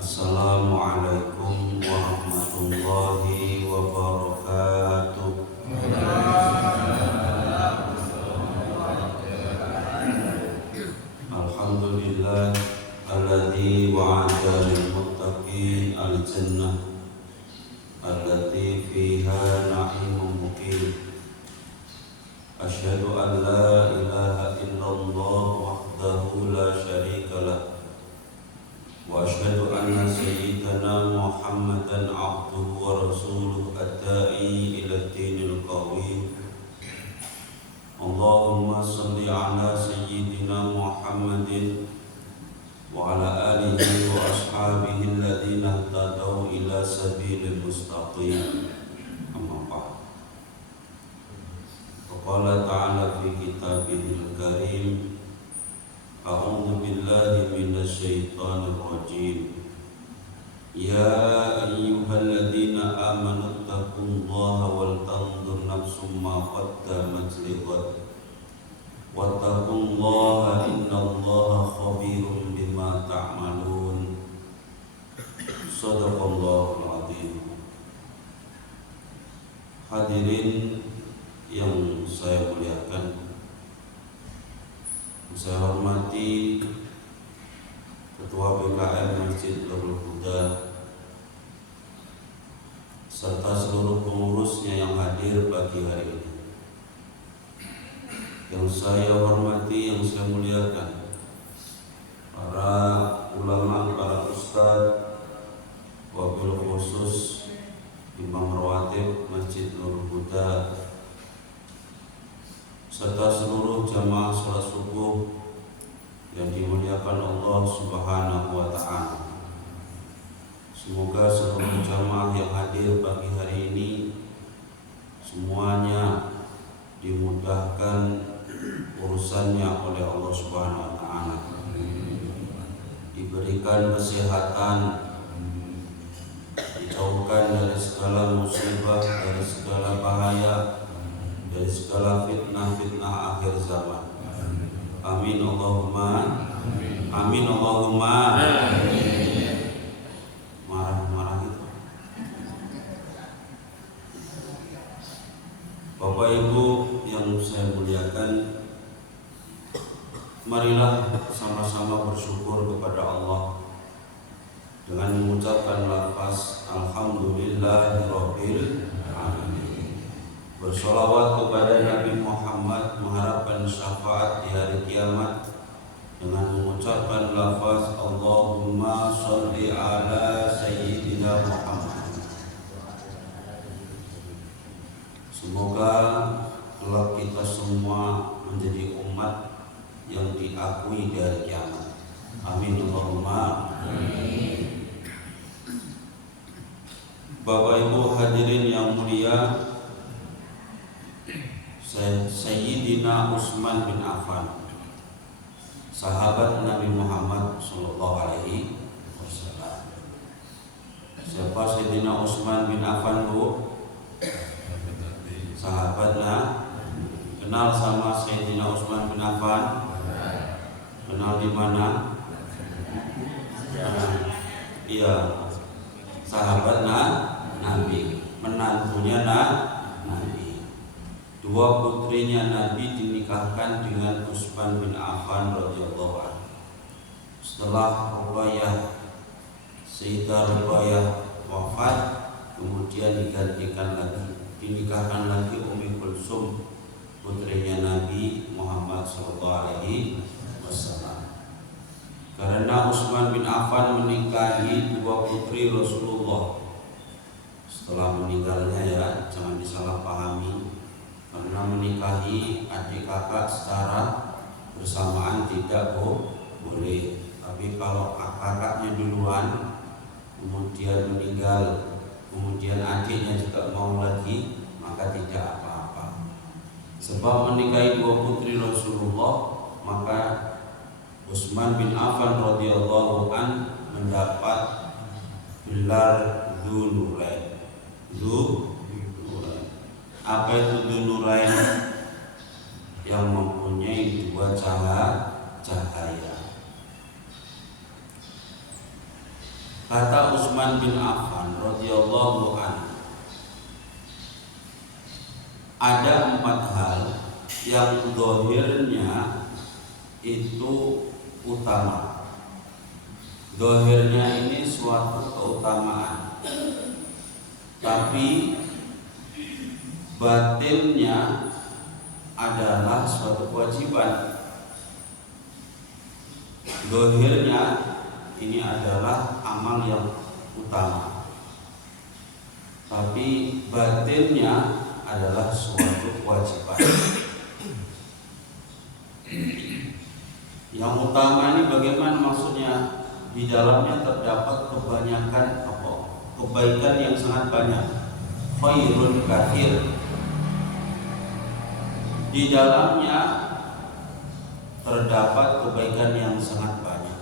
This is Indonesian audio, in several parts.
Assalamualaikum warahmatullahi wabarakatuh. Alhamdulillah alladzi wa'ada lil muttaqin al-jannah allati fiha na'imun muqim. Asyhadu an la ilaha illallah wahdahu la syarika lah wa asyhadu anna sayyidana Muhammadan abduhu wa rasuluhu ad-da'i ila ad-dinil qawim. Allahumma salli ala sayyidina Muhammadin wa ala alihi wa ashabihi alladhina ihtadaw ila sabilil mustaqim. Amma ba'd. Qala ta'ala fi kitabihil karim, a'udzu billahi minasy syaithanir rajim. Ya ayyuhalladzina amanu taqullaha wal tanzur nafsum ma qaddamat lighad wattaqullaha innallaha khabirum bima ta'malun. Shadaqallahul adzim. Hadirin yang saya muliakan, saya hormati Ketua BKM Masjid Nurul Huda serta seluruh pengurusnya yang hadir pagi hari ini. Yang saya hormati, yang saya muliakan, para ulama, para ustadz, wabil khusus Imam Rawatib Masjid Nurul Huda, serta seluruh jamaah salat subuh yang dimuliakan Allah Subhanahu wa ta'ala. Semoga seluruh jamaah yang hadir pagi hari ini semuanya dimudahkan urusannya oleh Allah Subhanahu wa ta'ala, diberikan kesehatan, dijauhkan dari segala musibah, dari segala bahaya, dari segala fitnah-fitnah akhir zaman. Amin Allahumma amin Allahumma marah-marah gitu. Bapak Ibu yang saya muliakan, marilah sama-sama bersyukur kepada Allah dengan mengucapkan lafaz alhamdulillahirabbil alamin. Bersolawat kepada Nabi Muhammad, mengharapkan syafaat di hari kiamat dengan mengucapkan lafaz Allahumma sholli ala sayyidina Muhammad. Semoga kelak kita semua menjadi umat yang diakui di hari kiamat. Amin Allahumma amin. Bapak Ibu hadirin yang mulia, Sayyidina Utsman bin Affan, sahabat Nabi Muhammad sallallahu alaihi wasallam. Siapa Sayyidina Utsman bin Affan, Bu? Sahabatnya. Kenal sama Sayyidina Utsman bin Affan? Kenal di mana? Iya, sahabatnya Nabi, menantunya Nabi. Dua putrinya Nabi dinikahkan dengan Utsman bin Affan radhiyallahu anhu. Setelah Ruqayyah, Sayyidah Ruqayyah wafat, kemudian dinikahkan lagi Ummi Kulsum, putrinya Nabi Muhammad sallallahu alaihi wasallam. Karena Utsman bin Affan menikahi dua putri Rasulullah setelah meninggalnya, ya, jangan disalahpahami. Karena menikahi adik kakak secara bersamaan tidak boleh. Tapi kalau kakaknya duluan kemudian meninggal, kemudian adiknya juga mau lagi, maka tidak apa-apa. Sebab menikahi dua putri Rasulullah, maka Utsman bin Affan radhiyallahu an mendapat gelar Dzunurain. Apa itu Dzunurain? Yang mempunyai dua cahaya. Kata Utsman bin Affan radhiyallahu anhu, ada 4 hal yang zahirnya itu utama. Zahirnya ini suatu keutamaan, tapi batinnya adalah suatu kewajiban. Zahirnya ini adalah amal yang utama, tapi batinnya adalah suatu kewajiban. Yang utama ini bagaimana maksudnya? Di dalamnya terdapat kebanyakan kebaikan yang sangat banyak. Khairun katsir. Di dalamnya terdapat kebaikan yang sangat banyak,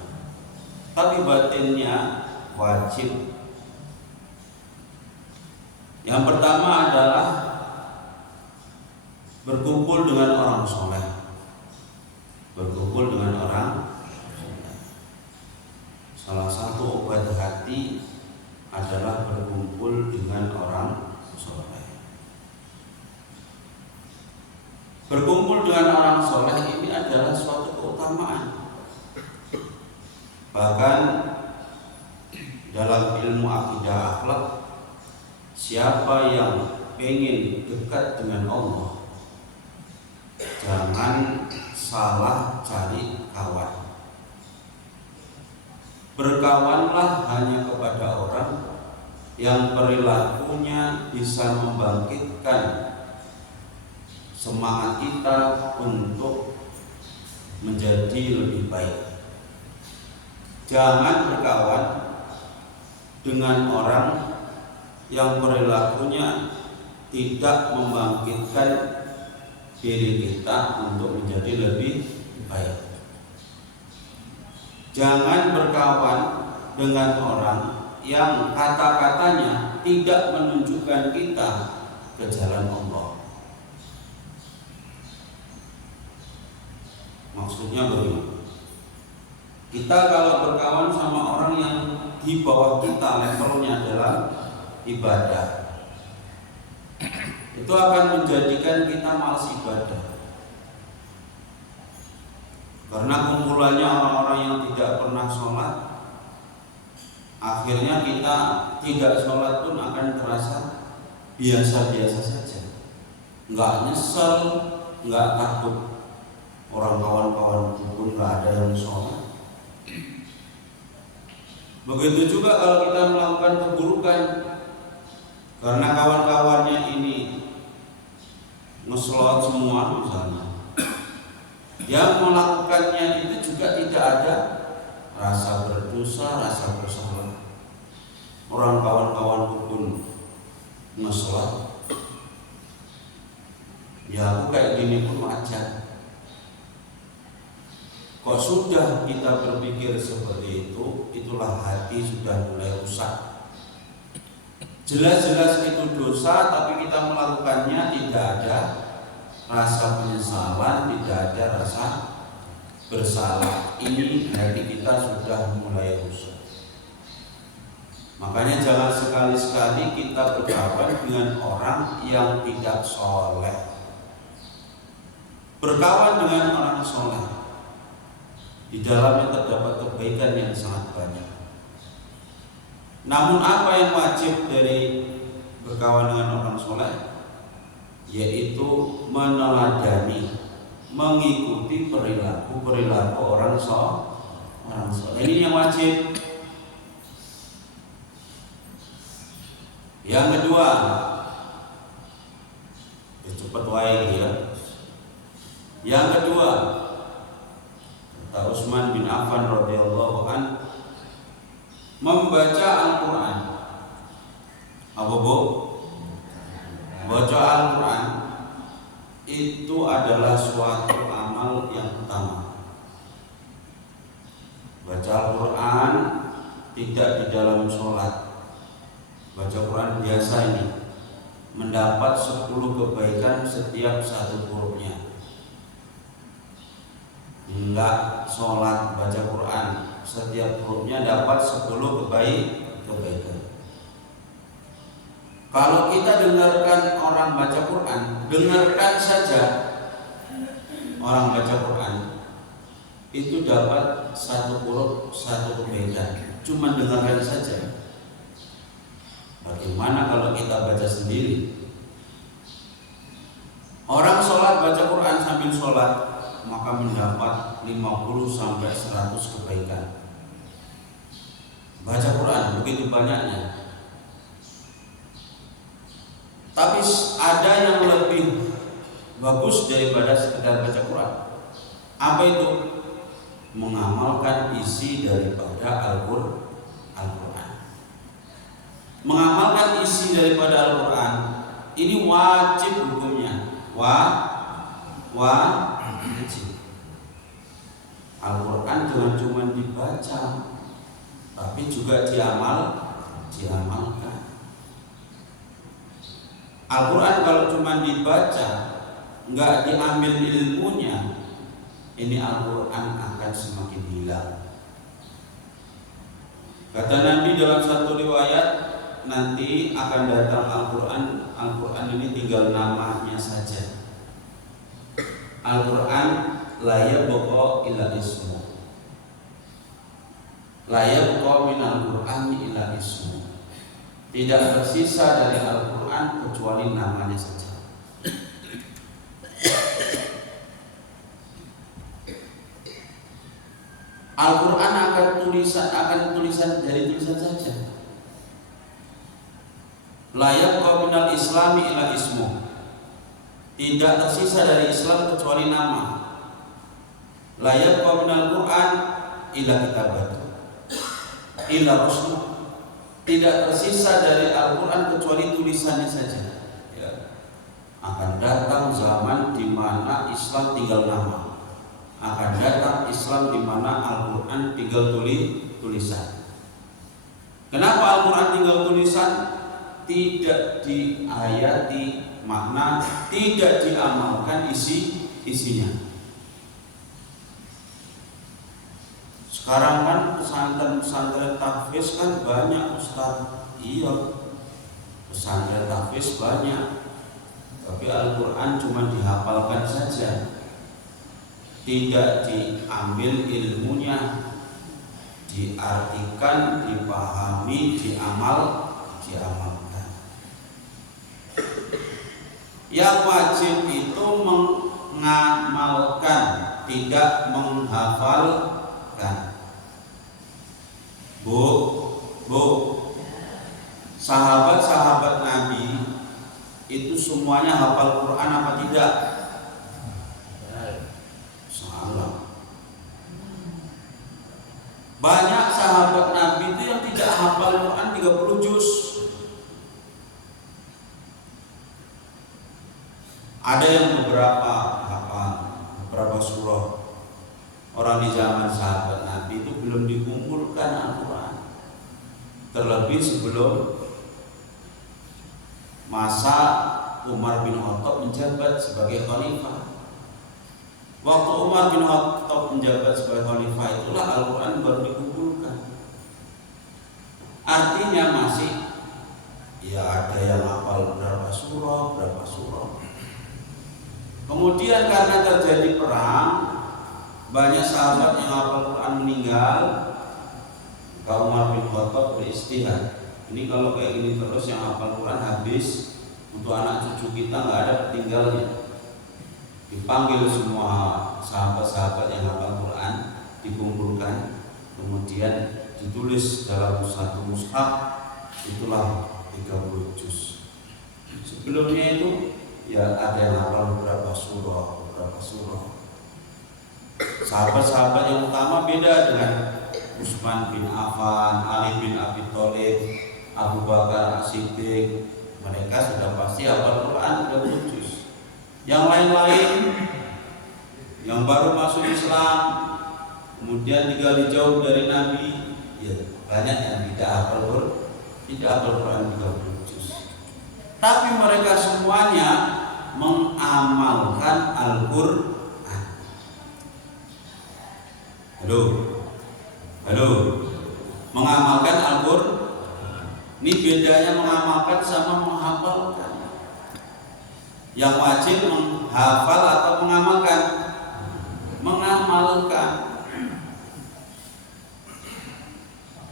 tapi batinnya wajib. Yang pertama adalah berkumpul dengan orang soleh. Berkumpul dengan orang soleh. Salah satu obat hati adalah berkumpul dengan orang soleh. Berkumpul dengan orang soleh ini adalah suatu keutamaan. Bahkan dalam ilmu akidah akhlak, siapa yang ingin dekat dengan Allah, jangan salah cari kawan. Berkawanlah hanya kepada orang yang perilakunya bisa membangkitkan semangat kita untuk menjadi lebih baik. Jangan berkawan dengan orang yang perilakunya tidak membangkitkan diri kita untuk menjadi lebih baik. Jangan berkawan dengan orang yang kata-katanya tidak menunjukkan kita ke jalan Allah. Maksudnya begini, kita kalau berkawan sama orang yang di bawah kita levelnya adalah ibadah, itu akan menjadikan kita malas ibadah. Karena kumpulannya orang-orang yang tidak pernah sholat, akhirnya kita tidak sholat pun akan terasa biasa-biasa saja. Nggak nyesel, nggak takut. Orang kawan-kawan pun nggak ada yang sholat. Begitu juga kalau kita melakukan keburukan, karena kawan-kawannya ini ngeslot semua misalnya, yang melakukannya itu juga tidak ada rasa berdosa, rasa bersalah. Orang kawan-kawan pun ngeslot, ya aku kayak gini pun wajar. Kok sudah kita berpikir seperti itu, itulah hati sudah mulai rusak. Jelas-jelas itu dosa, tapi kita melakukannya tidak ada rasa penyesalan, tidak ada rasa bersalah. Ini hati kita sudah mulai rusak. Makanya jangan sekali-sekali kita berkawan dengan orang yang tidak soleh. Berkawan dengan orang soleh, di dalamnya terdapat kebaikan yang sangat banyak. Namun apa yang wajib dari berkawan dengan orang soleh? Yaitu meneladani, mengikuti perilaku orang soleh. Ini yang wajib. Yang kedua, cepat wae ya. Yang kedua, kata Utsman bin Affan radhiyallahu anhu, membaca Al-Quran. Apa bu? Baca Al-Quran itu adalah suatu amal yang utama. Baca Al-Quran tidak di dalam sholat. Baca Quran biasa ini mendapat 10 kebaikan setiap 1 hurufnya. Enggak sholat baca Quran setiap hurufnya dapat 10 kebaikan. Kalau kita dengarkan orang baca Quran, dengarkan saja orang baca Quran itu dapat 1 huruf 1 kebaikan. Cuma dengarkan saja. Bagaimana kalau kita baca sendiri? Orang sholat baca Quran sambil sholat maka mendapat 50 sampai 100 kebaikan. Baca Quran begitu banyaknya. Tapi ada yang lebih bagus daripada sekedar baca Quran. Apa itu? Mengamalkan isi daripada Al-Quran. Mengamalkan isi daripada Al-Quran ini wajib hukumnya. Wajib. Al-Quran jangan cuma dibaca, tapi juga diamalkan. Al-Quran kalau cuma dibaca, nggak diambil ilmunya, ini Al-Quran akan semakin hilang. Kata Nabi dalam satu riwayat, nanti akan datang Al-Quran ini tinggal namanya saja. Al-Quran la yabqa illa ismu. La yabqa min Al-Quran illa ismu. Tidak tersisa dari Al-Quran kecuali namanya saja. Al-Quran akan tulisan dari tulisan saja. La yabqa minal islami illa ismu. Tidak tersisa dari Islam kecuali nama. La yabqa minal Quran illa kitabatu illa rasul. Tidak tersisa dari Al-Quran kecuali tulisannya saja. Ya. Akan datang zaman di mana Islam tinggal nama. Akan datang Islam di mana Al-Quran tinggal tulisan. Kenapa Al-Quran tinggal tulisan? Tidak diayati makna, tidak diamalkan isinya. Sekarang kan pesantren tahfiz kan banyak Ustaz. Iya, pesantren tahfiz banyak, tapi Al-Quran cuma dihafalkan saja, tidak diambil ilmunya, diartikan, dipahami, diamalkan. Yang wajib itu mengamalkan, tidak menghafalkan. Bu, sahabat-sahabat Nabi itu semuanya hafal Quran apa tidak? Salah. Banyak sahabat Nabi itu yang tidak hafal Quran 30 juz. Ada yang beberapa hafal, beberapa surah. Orang di zaman sahabat Nabi itu belum dikumpulkan Al-Quran. Terlebih sebelum masa Umar bin Khattab menjabat sebagai khalifah. Waktu Umar bin Khattab menjabat sebagai khalifah itulah Al-Quran baru dikumpulkan. Artinya masih ya ada yang hafal berapa surah. Kemudian karena terjadi perang, banyak sahabat yang hafal Quran meninggal. Kalau Umar bin Khattab beristihad, ini kalau kayak gini terus yang hafal Quran habis, untuk anak cucu kita nggak ada tinggalnya. Dipanggil semua sahabat-sahabat yang hafal Quran, dikumpulkan, kemudian ditulis dalam satu mushaf, itulah 30 juz. Sebelumnya itu ya ada yang hafal beberapa surah. Sahabat-sahabat yang utama beda dengan Utsman bin Affan, Ali bin Abi Thalib, Abu Bakar As-Siddiq. Mereka sudah pasti hafal Quran 30 juz. Yang lain-lain yang baru masuk Islam, kemudian digali jauh dari Nabi, ya banyak yang tidak hafal Quran 30 juz. Tapi mereka semuanya mengamalkan Al-Quran. Halo. Halo, mengamalkan Al-Qur'an. Ini bedanya mengamalkan sama menghafalkan. Yang wajib menghafal atau mengamalkan? Mengamalkan.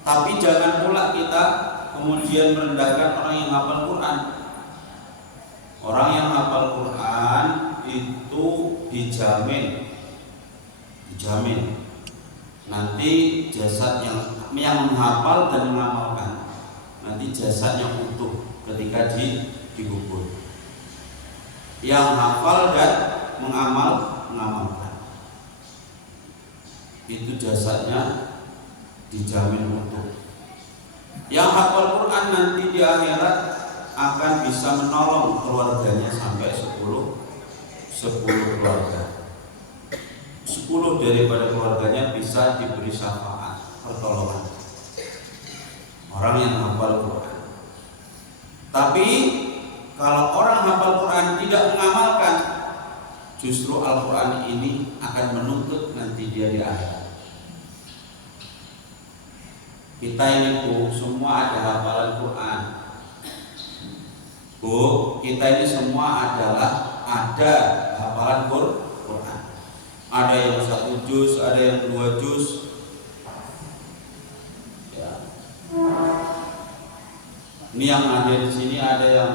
Tapi jangan pula kita kemudian merendahkan orang yang hafal Quran. Orang yang hafal Quran itu dijamin nanti jasad yang menghafal dan mengamalkan, nanti jasadnya utuh ketika dikubur. Yang hafal dan mengamalkan, itu jasadnya dijamin utuh. Yang hafal Quran nanti di akhirat akan bisa menolong keluarganya sampai 10 keluarga. 10 daripada keluarganya bisa diberi syafaat, pertolongan. Orang yang hafal Quran. Tapi kalau orang hafal Quran tidak mengamalkan, justru Al-Quran ini akan menuntut nanti dia di akhirat. Kita ini Bu, semua ada hafalan Quran. Bu, kita ini semua adalah ada hafalan Quran. Ada yang 1 juz, ada yang 2 juz. Ya. Ini yang ada di sini ada yang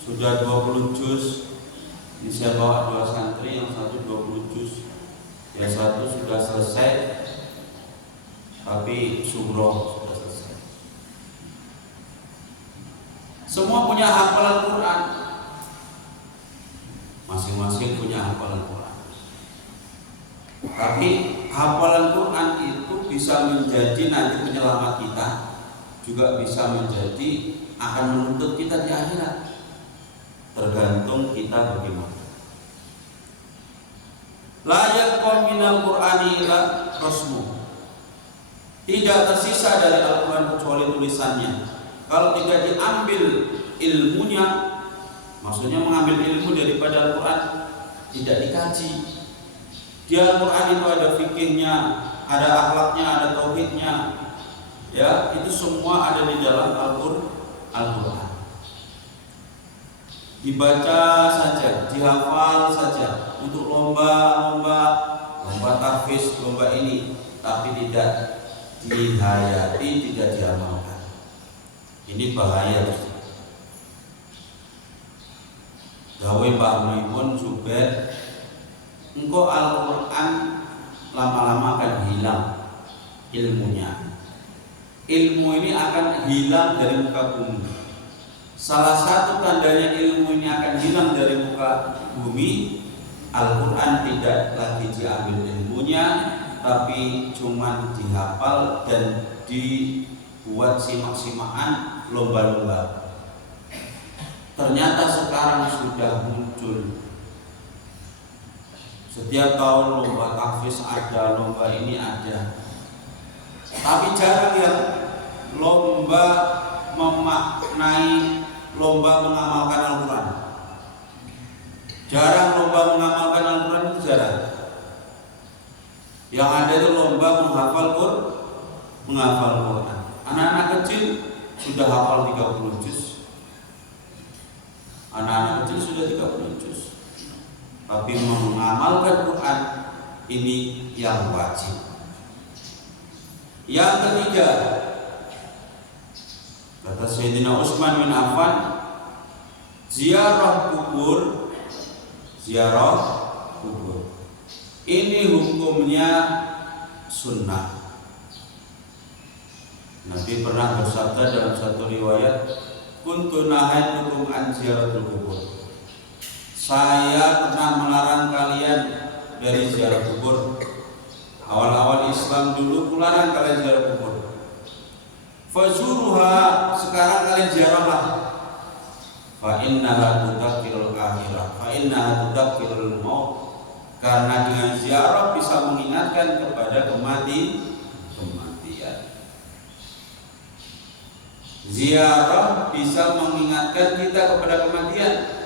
sudah 20 juz. Ini saya bawa 2 santri, yang 1 20 juz. Yang 1 sudah selesai, tapi sumroh sudah selesai. Semua punya hafalan Quran. Masing-masing punya hafalan Quran. Tapi hafalan Quran itu bisa menjadi nanti penyelamat kita, juga bisa menjadi akan menuntut kita di akhirat. Tergantung kita bagaimana. Layak minal Qur'ani ila rasmu. Tidak tersisa dari Al-Quran kecuali tulisannya. Kalau tidak diambil ilmunya, maksudnya mengambil ilmu daripada Al-Quran, tidak dikaji. Di Al-Quran itu ada fikihnya, ada akhlaknya, ada tauhidnya. Ya, itu semua ada di dalam Al-Quran. Dibaca saja, dihafal saja untuk lomba tahfiz, lomba ini, tapi tidak dihayati, tidak diamalkan. Ini bahaya. Gawe Pak Maimun Zubair, engkau Al-Quran lama-lama akan hilang ilmunya. Ilmu ini akan hilang dari muka bumi. Salah satu tandanya ilmu ini akan hilang dari muka bumi, Al-Quran tidak lagi diambil ilmunya, tapi cuma dihafal dan dibuat simak-simakan lomba-lomba. Ternyata sekarang sudah muncul setiap tahun lomba tahfiz ada, lomba ini ada. Tapi jarang yang lomba memaknai, lomba mengamalkan Al-Quran. Jarang lomba mengamalkan Al-Quran, itu jarang. Yang ada itu lomba menghafal Quran. Anak-anak kecil sudah hafal 30 juz. Anak-anak kecil sudah 30 juz. Tapi mengamalkan Quran ini yang wajib. Yang ketiga, kata Sayyidina Utsman bin Affan, ziarah kubur. Ini hukumnya sunnah. Nabi pernah bersabda dalam satu riwayat, kuntu nahaitukum an ziaratul kubur. Saya pernah melarang kalian dari ziarah kubur. Awal-awal Islam dulu kularang kalian ziarah kubur. Fazuruha, sekarang kalian ziarahlah. Fa innaha tudzakirul akhirah, fa innaha tudzakirul maut. Karena dengan ziarah bisa mengingatkan kepada kematian. Ziarah bisa mengingatkan kita kepada kematian.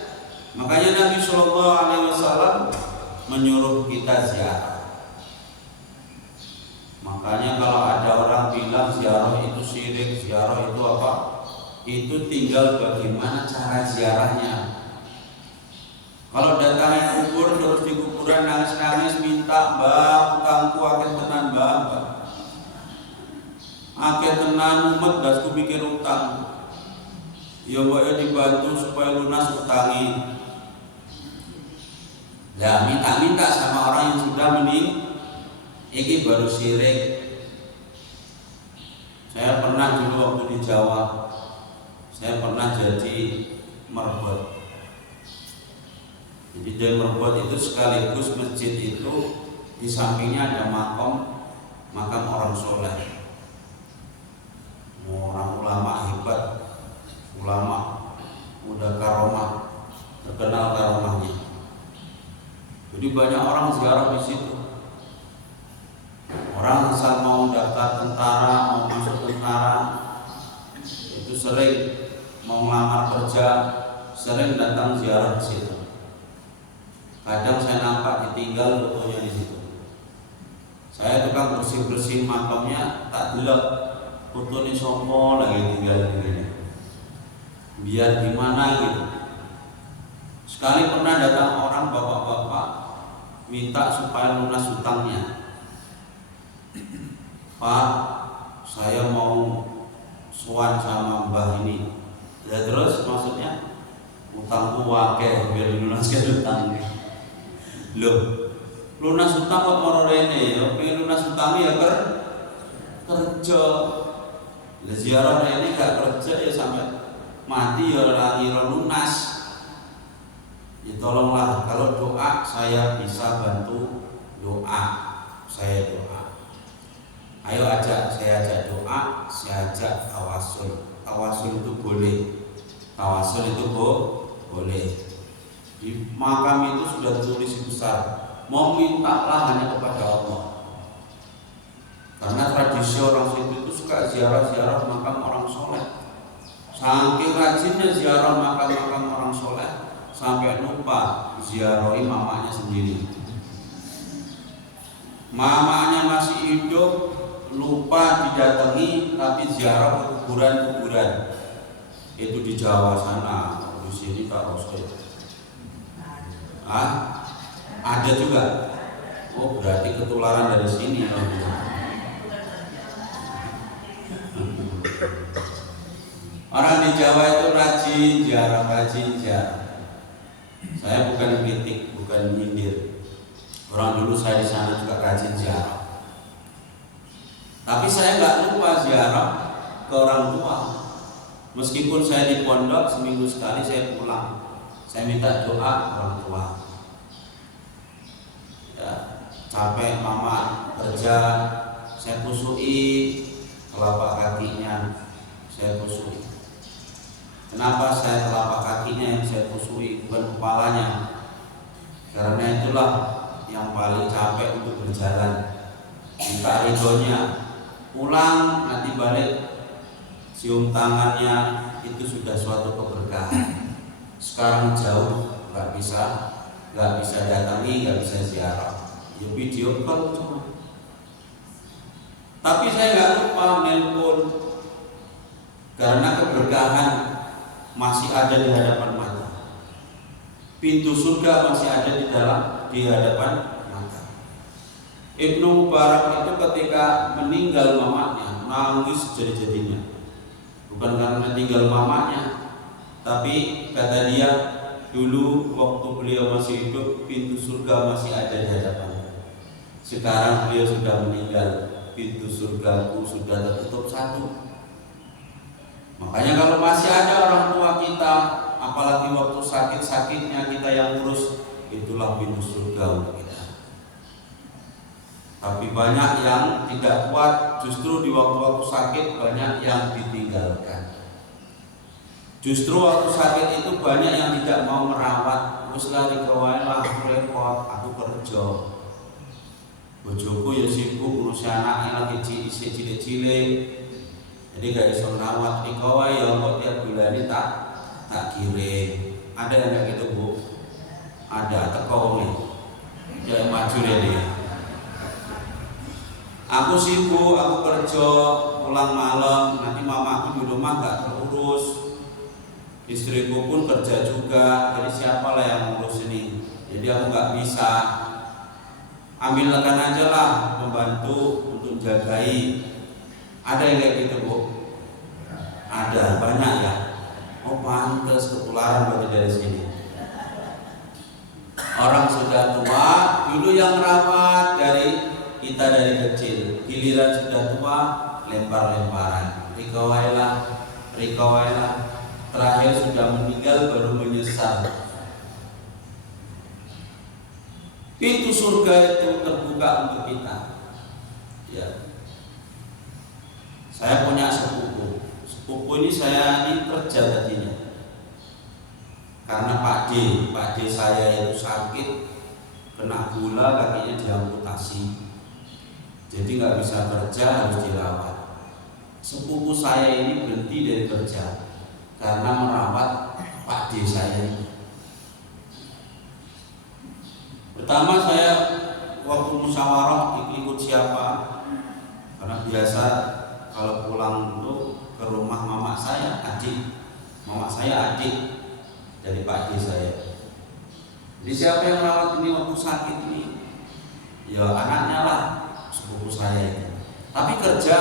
Makanya Nabi Shallallahu Alaihi Wasallam menyuruh kita ziarah. Makanya kalau ada orang bilang ziarah itu syirik, ziarah itu apa? Itu tinggal bagaimana cara ziarahnya. Kalau datangi kubur terus di kuburan nangis-nangis minta, "Mbah, utangku akeh tenan, Mbah. Akeh tenan umet basku mikir utang." Ya mbak ya dibantu supaya lunas utangi. Lah minta-minta sama orang yang sudah meninggal, ini baru syirik. Saya pernah dulu waktu di Jawa, saya pernah jadi merbot. Jadi dari merbot itu sekaligus masjid itu di sampingnya ada makam orang soleh, orang ulama hebat, ulama udah karomah, terkenal karomahnya. Jadi banyak orang ziarah di situ. Orang asal mau daftar tentara, mau masuk tentara, itu sering mau melamar kerja, sering datang ziarah di situ. Kadang saya nampak ditinggal fotonya di situ. Saya tukang bersih makamnya, tak delok foto ini sopo lagi tinggal di sini. Biar gimana gitu. Sekali pernah datang orang bapak-bapak minta supaya lunas hutangnya. "Pak, saya mau sowan sama mbah ini." Ya terus maksudnya utangku wakil biar lunaskan hutangnya. Loh, lunas hutang kok moro rene ya, pengen lunas hutangnya ya kerja. Lah ziarah rene gak kerja ya sampai mati ya ora ngira lunas. Ya tolonglah, kalau doa saya bisa bantu doa, saya doa. Ayo saya ajak doa, saya ajak tawasul. Tawasul itu boleh. Tawasul itu boleh. Di makam itu sudah tulis besar, mau mintalah hanya kepada Allah. Karena tradisi orang situ itu suka ziarah-ziarah makam orang soleh. Saking rajinnya ziarah makam orang soleh sampai lupa ziarahi mamanya sendiri. Mamanya masih hidup, lupa didatangi, tapi ziarah ke kuburan-kuburan. Itu di Jawa sana, di sini Pak Rosoy. Ada juga. Oh, berarti ketularan dari sini. Orang di Jawa itu rajin ziarah. Saya bukan kritik, bukan nyindir. Orang dulu saya di sana juga rajin ziarah. Tapi saya nggak lupa ziarah ke orang tua. Meskipun saya di pondok seminggu sekali saya pulang. Saya minta doa orang tua. Ya, capek mama kerja, saya kusui telapak kakinya, saya kusui. Kenapa saya telapak kakinya yang saya kusui, bukan kepalanya? Karena itulah yang paling capek untuk berjalan. Minta ridhonya, pulang nanti balik cium tangannya, itu sudah suatu keberkahan. Sekarang jauh, nggak bisa datangi, nggak bisa ziarah. Ya video call cuma. Tapi saya nggak lupa nelpon, karena keberkahan masih ada di hadapan mata. Pintu surga masih ada di hadapan mata. Ibnu Mubarak itu ketika meninggal mamanya nangis jadi-jadinya. Bukan karena tinggal mamanya, tapi kata dia, dulu waktu beliau masih hidup pintu surga masih ada di hadapannya. Sekarang beliau sudah meninggal, pintu surgaku sudah tertutup satu. Makanya kalau masih ada orang tua kita, apalagi waktu sakit-sakitnya kita yang urus, itulah pintu surga untuk kita. Tapi banyak yang tidak kuat, justru di waktu-waktu sakit banyak yang ditinggalkan. Justru waktu sakit itu banyak yang tidak mau merawat. Wis lari kewae lah, aku repot, aku kerja. Bojoku ya sibuk ngurus anaknya lagi cilik-cilik. Jadi gak bisa merawat di kawae ya kok tiap bulan ini tak kirim. Ada yang kayak gitu, Bu? Ada, teko nih. Jangan maju ya dia. Aku sibuk, aku kerja, pulang malam, nanti mamaku di rumah nggak terurus, istriku pun kerja juga, jadi siapalah yang ngurus ini? Jadi aku nggak bisa. Ambilkan aja lah membantu untuk jagai. Ada yang kayak gitu Bu? Ada, banyak ya. Oh pantes ketularan berarti dari sini. Orang sudah tua, dulu yang rawat kita dari kecil, giliran sudah tua, lempar-lemparan, rikawailah, terakhir sudah meninggal baru menyesal. Pintu surga itu terbuka untuk kita. Ya. Saya punya sepupu ini saya ini kerja tadinya. Karena Pak D saya itu sakit, kena gula, kakinya diamputasi, jadi nggak bisa kerja, harus dirawat. Sepupu saya ini berhenti dari kerja karena merawat Pak D saya ini. Pertama saya waktu musyawarah ikut siapa, karena biasa kalau pulang itu ke rumah mama saya adik dari Pak D saya. Jadi siapa yang merawat ini waktu sakit ini? Ya anaknya lah, sepupu saya ini. Tapi kerja,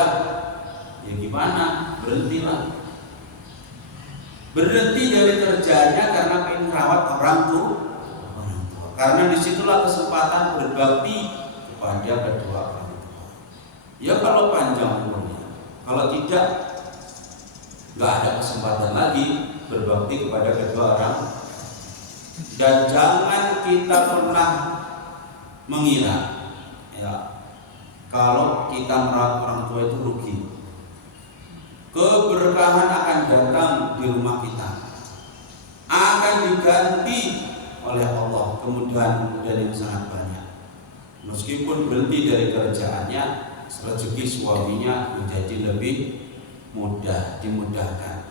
ya gimana? Berhenti dari kerjanya karena pengen merawat orang tua. Karena disitulah kesempatan berbakti kepada kedua orang tua. Ya kalau panjang umurnya, kalau tidak, nggak ada kesempatan lagi berbakti kepada kedua orang. Dan jangan kita pernah mengira ya kalau kita merawat orang tua itu rugi. Keberkahan akan datang di rumah kita, akan diganti oleh Allah kemudahan-kemudahan yang sangat banyak. Meskipun berhenti dari kerjaannya, rezeki suaminya menjadi lebih mudah, dimudahkan.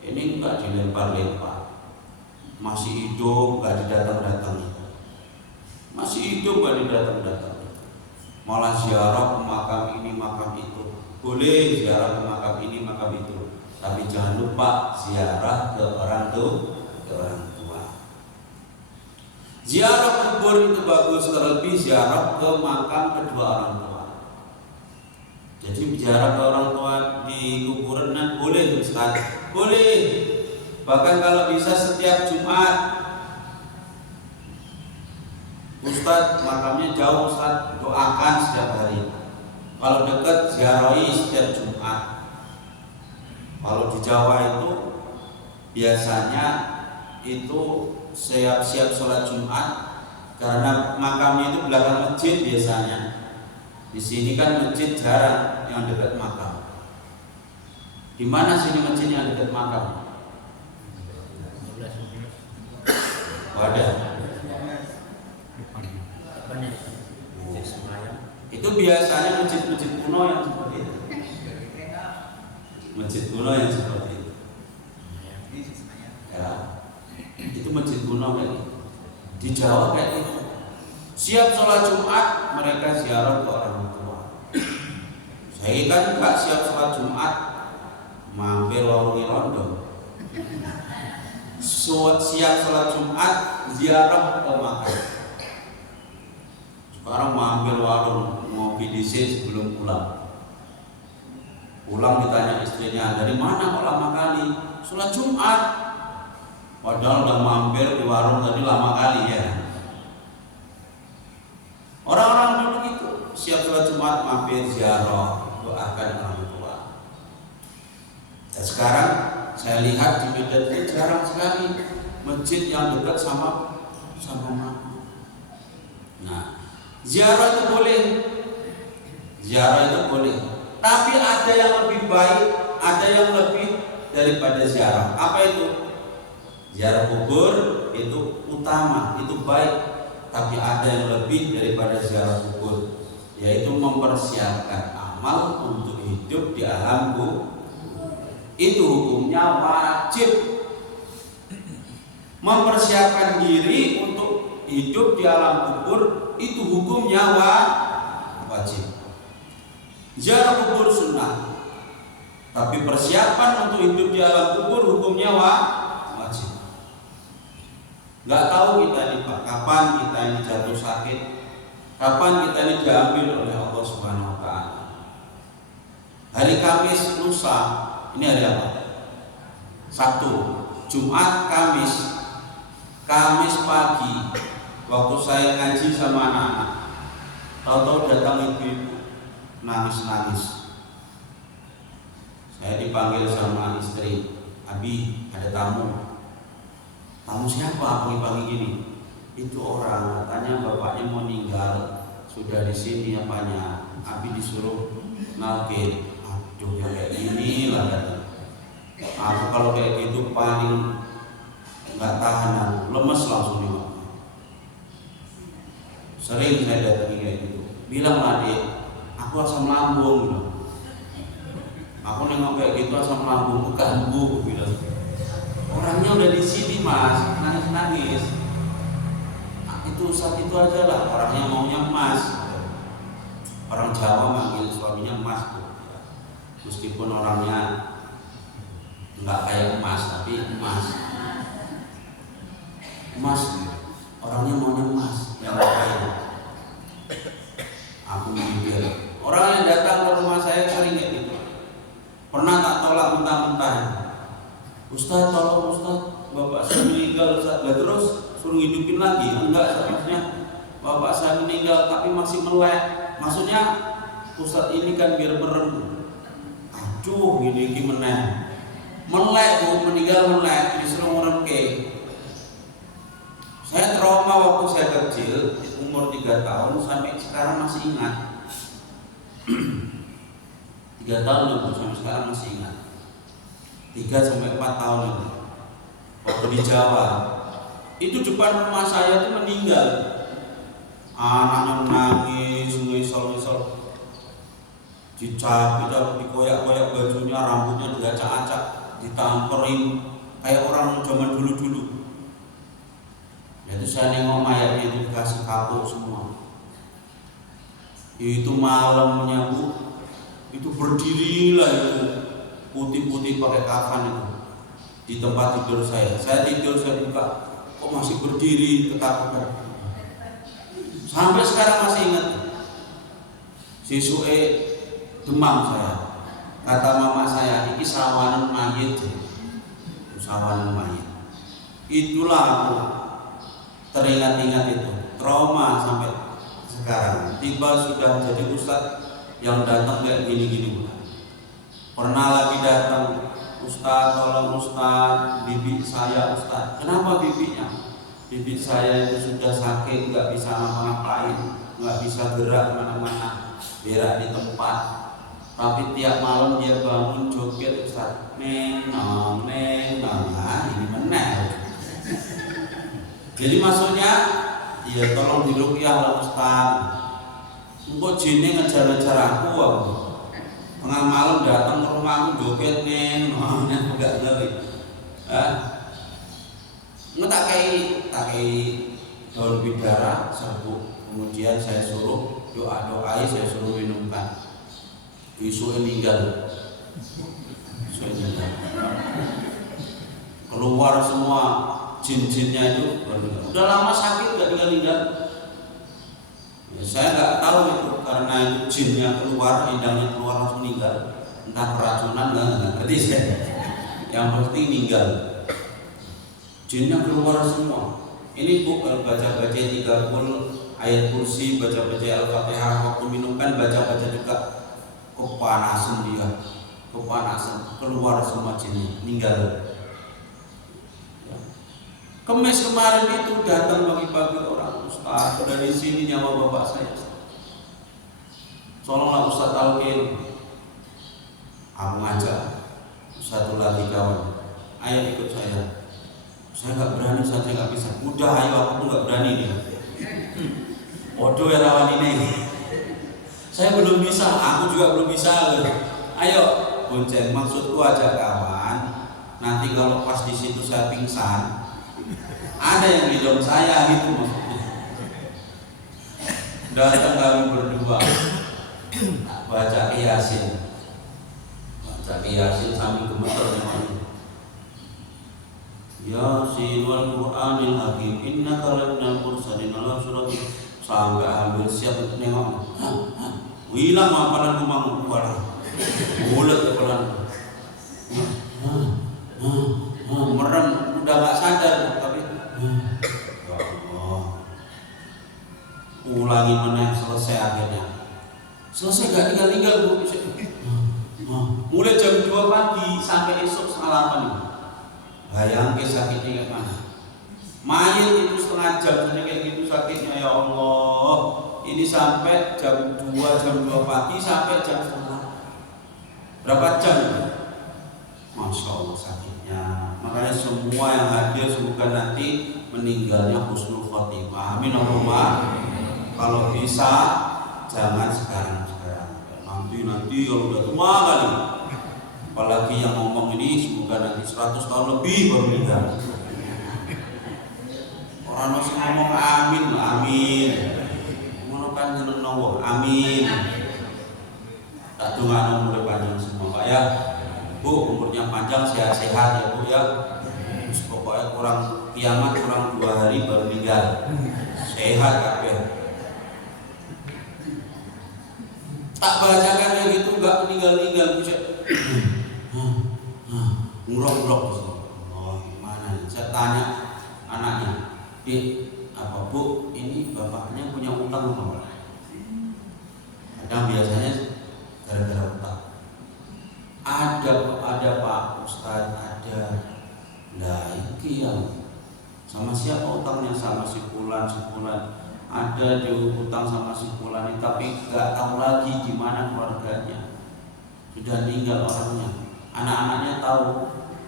Ini enggak dilempar-lempar, masih hidup enggak didatang-datangi, malah ziarah ke makam ini makam itu. Boleh ziarah ke makam ini makam itu, tapi jangan lupa ziarah ke orang tua. Ziarah kubur itu bagus, terlebih ziarah ke makam kedua orang tua. Jadi ziarah ke orang tua di kuburan boleh Ustaz, boleh. Bahkan kalau bisa setiap Jumat. Ustaz makamnya jauh Ustaz, doakan setiap hari. Kalau dekat ziarahi setiap Jumat. Kalau di Jawa itu biasanya itu siap-siap sholat Jumat, karena makamnya itu belakang masjid biasanya. Di sini kan masjid jarang yang dekat makam. Di mana sini masjid yang dekat makam? Ada. Itu biasanya masjid-masjid kuno yang seperti itu. Ya. Itu masjid kuno kayak gitu. Di Jawa kayak gitu. Siap sholat Jumat mereka ziarah ke orang tua. Saya kan nggak siap sholat Jumat, mampir warung rondo. Siap sholat Jumat ziarah ke makam. Sekarang mampir warung ngopi di sini sebelum pulang. Pulang ditanya istrinya, dari mana kok lama kali? Sholat Jumat. Padahal udah mampir di warung tadi lama kali ya. Orang-orang dulu gitu, siap sholat Jumat mampir ziarah, doakan orang tua. Dan sekarang saya lihat di Medan itu jarang sekali masjid yang dekat sama makam. Nah, ziarah itu boleh. Tapi ada yang lebih baik, ada yang lebih daripada ziarah. Apa itu? Ziarah kubur itu utama, itu baik, tapi ada yang lebih daripada ziarah kubur, yaitu mempersiapkan amal untuk hidup di alam kubur. Itu hukumnya wajib. Mempersiapkan diri untuk hidup di alam kubur itu hukumnya wajib. Ziarah kubur sunnah, tapi persiapan untuk hidup di alam kubur hukumnya wajib. Gak tahu kita ini Pak, kapan kita ini jatuh sakit, kapan kita ini diambil oleh Allah Subhanahu wa Ta'ala. Hari Kamis lusa, ini hari apa? Sabtu, Jumat, Kamis. Kamis pagi, waktu saya ngaji sama anak-anak, tahu-tahu datang ibu-ibu nangis-nangis. Saya dipanggil sama istri, Abi ada tamu. Tamu siapa pagi-pagi gini? Itu orang, katanya bapaknya mau meninggal, sudah di sini apanya? Abi disuruh nalkin. Aduh yang kayak gini lah katanya. Aku kalau kayak gitu paling nggak tahan, lemes langsung nih. Sering saya datangi kayak gitu. Bilang lah dia, aku asam lambung gitu. Aku nengok kayak gitu asam lambung, bukan bu bilang. Orangnya udah di sini mas, nangis-nangis. Nah, itu saat itu aja lah, orangnya maunya emas. Orang Jawa manggil suaminya emas tuh. Meskipun orangnya nggak kayak emas, tapi emas. Emas, orangnya maunya emas, yang kaya. Aku mikir, orang yang datang ke rumah saya sering kayak gitu. Pernah tak tolak mentah-mentah. Ustaz, tolong Ustaz, bapak saya meninggal Ustaz. Lah terus suruh hidupin lagi? Enggak, maksudnya bapak saya meninggal tapi masih melek. Maksudnya Ustaz ini kan biar merem. Aduh, gini meneh. Melek bu, meninggal melek, disuruh meremke. Saya trauma waktu saya kecil, umur 3 tahun sampai sekarang masih ingat. 3 tahun itu sampai sekarang masih ingat. 3 sampai 4 tahun itu. Waktu di Jawa, itu depan rumah saya itu meninggal. Anaknya nangis, ngisol-ngisol, dicabik, dikoyak-koyak bajunya, rambutnya diacak-acak, ditamperin kayak orang zaman dulu-dulu. Itu saya nengok mayatnya itu dikasih kapur semua. Itu malamnya bu, itu berdirilah itu putih-putih pakai kafan itu di tempat tidur saya. Saya tidur, saya buka, kok masih berdiri ketakutan. Sampai sekarang masih ingat. Sisue demam saya. Kata mama saya, ini sawanan mayit. Sawanan mayit. Itulah aku teringat-ingat itu, trauma sampai sekarang. Tiba sudah jadi ustaz yang datang kayak gini-gini. Pernah lagi datang, Ustaz, tolong Ustaz, bibi saya Ustaz. Kenapa bibinya? Bibi saya itu sudah sakit, nggak bisa ngapa-ngapain, nggak bisa gerak kemana-mana, berak di tempat. Tapi tiap malam dia bangun joget Ustaz, neng-nong, nah ini meneh. Jadi maksudnya, ya tolong diruqyah lah Ustaz. Engkau jinnya ngejar-ngejar aku. Tengah malam datang ke rumahku joget neng, enggak ngeri. Tak kayak daun bidara serbuk. Kemudian saya suruh doa-doai, saya suruh minumkan. Isu meninggal. Keluar semua jin-jinnya itu. Udah lama sakit gak tinggal-tinggal. Ya, saya nggak tahu itu karena itu jinnya keluar, indangnya keluar langsung meninggal. Entah keracunan nggak ngerti saya. Yang pasti meninggal. Jinnya keluar semua. Ini bu baca-baca 30 ayat kursi, baca-baca Al-Fatihah, waktu minumkan baca-baca juga kepanasan dia, kepanasan keluar semua jinnya, meninggal. Kemis kemarin itu datang pagi-pagi orang Ustaz, sudah di sini nyawa bapak saya. Tolonglah Ustaz talqin. Aku ngajak satu lagi kawan, ayo ikut saya. Saya nggak berani, saya nggak bisa. Udah ayo, aku tuh nggak berani nih. Bodoh ya lawan ini. Saya belum bisa, aku juga belum bisa. Ayo, bonceng. Maksudku ajak kawan. Nanti kalau pas di situ saya pingsan, ada yang gendong saya gitu maksudnya. Datang kami berdua. baca Yasin sambil gemeter namanya. Yasin wal Qur'anil Hakim innaka laminal mursalin ala surat sampai hampir siap untuk nengok. Hilang hafalan kumang kepala. Bulat kepala. Merem udah gak sadar tapi ya Allah. Ulangi mana selesai akhirnya. Selesai gak tinggal-tinggal Bu. Mulai jam 2 pagi sampai esok setengah 8. Bayangke sakitnya kayak mana. Mayat itu setengah jam saja kayak gitu sakitnya ya Allah. Ini sampai jam 2 pagi sampai jam setengah. Berapa jam? Masya Allah sakitnya. Makanya semua yang hadir semoga nanti meninggalnya husnul khotimah. Amin Allahumma. Kalau bisa jangan sekarang. Nanti kalau udah tua kali. Apalagi yang ngomong ini semoga nanti 100 tahun lebih baru meninggal. Orang masih ngomong amin, amin. Ngono kan jeneng Allah, amin. Tak donga umur panjang semua Pak ya. Bu, umurnya panjang, sehat-sehat ya Bu ya. Pokoknya kurang kiamat kurang 2 hari baru meninggal. Sehat kabeh. Tak bacakan yang gitu enggak meninggal-ninggal bisa. Ngurok-ngurok di sini. Oh, gimana nih? Saya tanya anaknya, "Dik, apa Bu, ini bapaknya punya utang apa?" Kadang biasanya gara-gara utang. Ada Pak Ustadz, ada. Lah iki yang sama siapa utangnya? Sama si fulan. Ada di utang sama si fulan tapi nggak tahu lagi di mana keluarganya. Sudah meninggal orangnya. Anak-anaknya tahu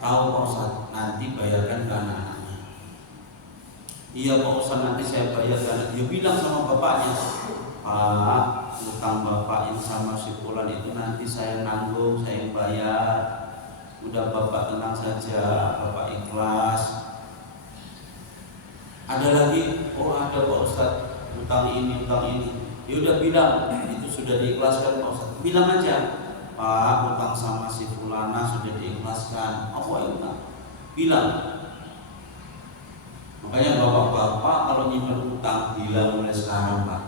Pak Ustadz, nanti bayarkan ke anak-anaknya. Iya Pak Ustadz, nanti saya bayarkan. Dia bilang sama bapaknya, Pak, utang bapak ini sama si fulan itu nanti saya nanggung, saya bayar. Udah bapak tenang saja, bapak ikhlas. Ada lagi, oh ada Pak Ustadz, utang ini. Dia udah bilang, itu sudah diikhlaskan Pak Ustadz. Bilang aja, Pak, utang sama si fulana sudah diikhlaskan. Apa itu? Bilang. Makanya bapak-bapak kalau nyimpen utang bilang mulai sekarang Pak.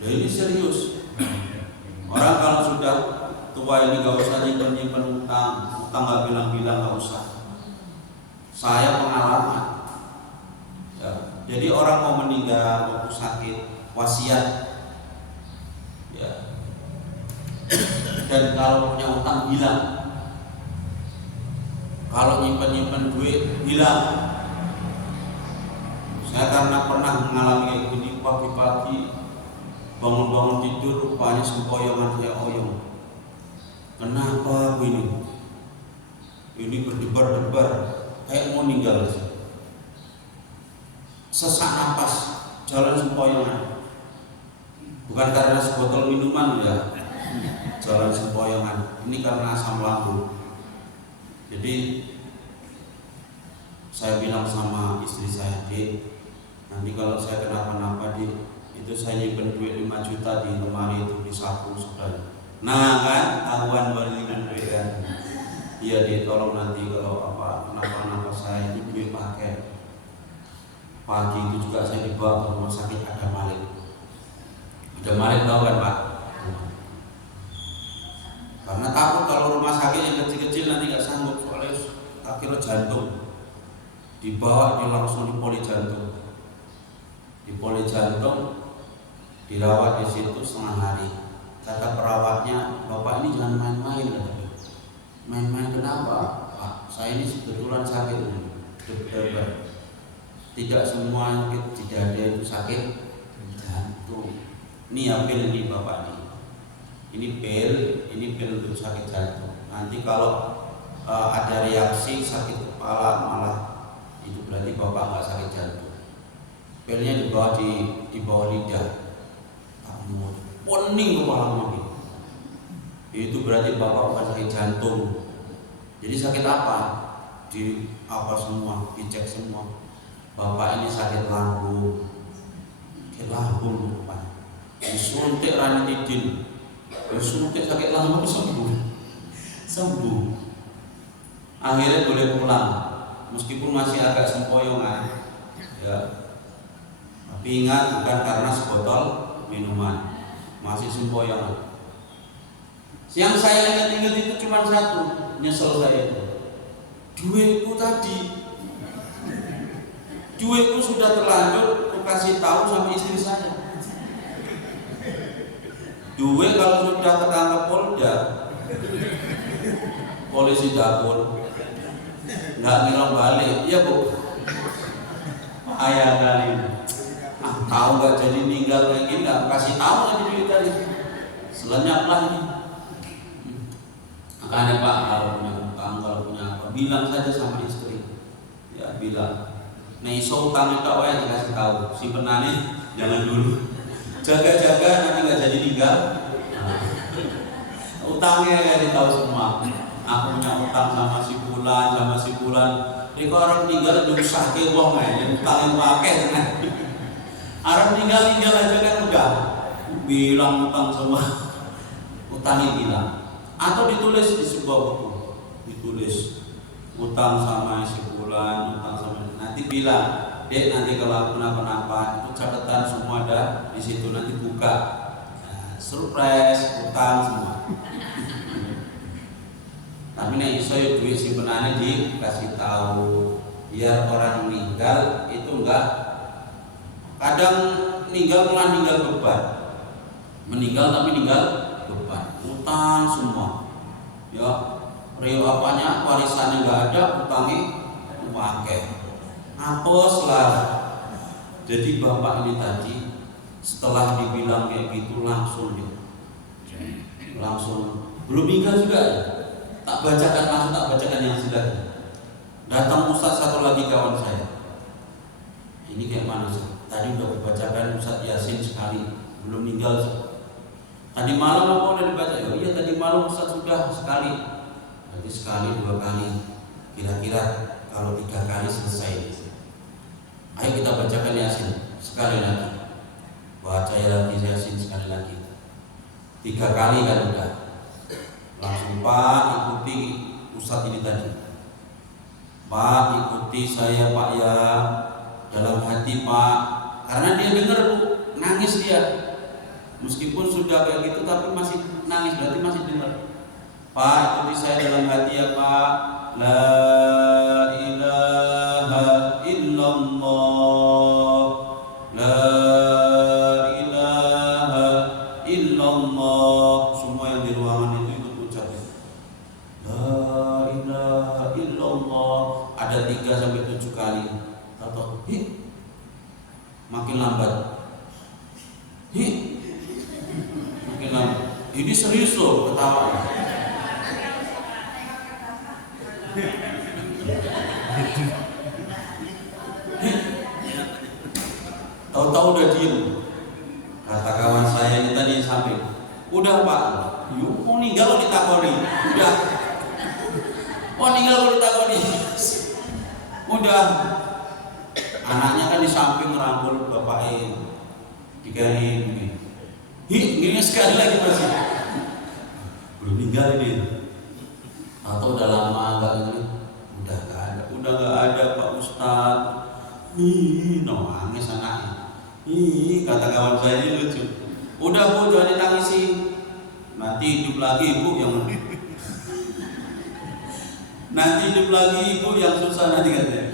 Ya ini serius. Orang kalau sudah tua ini gak usah nyimpen utang gak bilang-bilang gak usah. Saya pengalaman. Ya, jadi orang mau meninggal waktu sakit wasiat. Ya. Dan kalau punya utang bilang. Kalau nyimpen duit bilang. Saya karena pernah mengalami kayak gini, pagi-pagi bangun-bangun tidur rupanya sempoyongan saya oyong. Kenapa ini? Ini berdebar-debar kayak mau meninggal. Sesak napas, jalan sempoyongan. Bukan karena sebotol minuman ya, jalan sempoyongan. Ini karena asam lambung. Jadi saya bilang sama istri saya, Dik, nanti kalau saya kenapa-napa itu saya nyimpen duit 5 juta di lemari itu di saku sudah. Nah kan, tahuan balikan duit kan. Iya Dik, tolong nanti kalau kenapa-napa saya itu duit pakai. Pagi itu juga saya dibawa ke rumah sakit Ada Malik. Ada Malik tahu kan Pak? Karena takut kalau rumah sakit yang kecil-kecil nanti nggak sanggup soalnya akhirnya jantung. Dibawa dia langsung di poli jantung. Di poli jantung dirawat di situ setengah hari. Kata perawatnya, Bapak ini jangan main-main. Main-main kenapa? Pak, saya ini kebetulan sakit dokter. Tidak semua sakit di dada itu sakit jantung. Ini pil ini Bapak ini. Ini pil untuk sakit jantung. Nanti kalau ada reaksi sakit kepala malah itu berarti Bapak nggak sakit jantung. Pilnya di bawah lidah. Pening kepala mungkin. Itu berarti Bapak bukan sakit jantung. Jadi sakit apa? Di apa semua, dicek semua. Bapak ini sakit lambung. Sakit lambung Bapak. disuntik ranitidin, disuntik sakit lambung sembuh. Akhirnya boleh pulang, meskipun masih agak sempoyongan, ya. Tapi ingat, bukan karena sebotol minuman, masih sempoyongan. Yang saya ingat-ingat itu cuma satu, nyesel saya itu. Duitku tadi, duitku sudah terlanjur aku kasih tahu sama istri saya. Duit kalau sudah ketangkep Polda, polisi dapur, nggak ngilang balik, iya Bu. Ayah kali, tahu nggak jadi meninggal kayak gini, nggak kasih tahu tadi duit tadi, selenyap lagi. Makanya Pak, kalau punya utang, kalau punya apa, bilang saja sama istri, ya bilang. Nah iso utang itu yang dikasih tahu, simpenannya jangan dulu, jaga-jaga nanti nggak jadi tinggal. Utangnya ya ditahu semua. Aku punya utang sama si bulan. Ini orang tinggal diusah ke wong aja, utangnya pakai kan. Orang tinggal aja kan udah bilang utang semua, utangnya bilang. Atau ditulis di sebuah buku, ditulis utang sama si bulan, utang sama, nanti bilang, Dek nanti kalau kenapa-napa itu catatan semua ada di situ, nanti buka, nah, surprise utang semua. Tapi nih iso duit simpenannya dikasih tahu, biar orang meninggal itu enggak, kadang meninggal beban, meninggal tapi meninggal beban, utang semua, ya. Rio apanya warisannya nggak ada, utangnya pakai, hapus lah. Jadi bapak ini tadi setelah dibilang kayak gitu langsung belum meninggal juga ya. Tak bacakan yang sudah. Datang Ustadz satu lagi kawan saya. Ini kayak mana sih? Tadi udah dibacakan Ustadz Yasin sekali, belum meninggal. Tadi malam apa udah dibaca? Oh iya tadi malam Ustadz sudah sekali. Berarti sekali, 2 kali. Kira-kira kalau 3 kali selesai. Ayo kita bacakan Yasin sekali lagi. Baca lagi Yasin sekali lagi. 3 kali kan udah. Langsung Pak ikuti Ustadz ini tadi. Pak ikuti saya Pak ya, dalam hati Pak. Karena dia dengar Bu, nangis dia. Meskipun sudah kayak gitu tapi masih nangis, berarti masih dengar. Pak ikuti saya dalam hati ya Pak. La ilaha illallah, la ilaha illallah. Semua yang di ruangan itu ikut ucapin la ilaha illallah. Ada 3-7 kali. Tahu makin lambat. Makin lambat. Ini serius loh ketawa. Tahu-tahu udah diem. Kata kawan saya ini tadi samping, udah Pak, yuk mau ninggal lo ditakoni, udah. Mau ninggal lo ditakoni, udah. Anaknya kan di samping ngerangkul bapaknya, digani gini sekali lagi masih. Belum ninggal ini. Atau udah lama enggak ini, udah nggak ada Pak Ustadz. Nangis anaknya. Kata kawan saya ini lucu. Udah Bu, jangan ditangisi. Nanti hidup lagi Ibu yang nanti hidup lagi Ibu yang susah nanti katanya.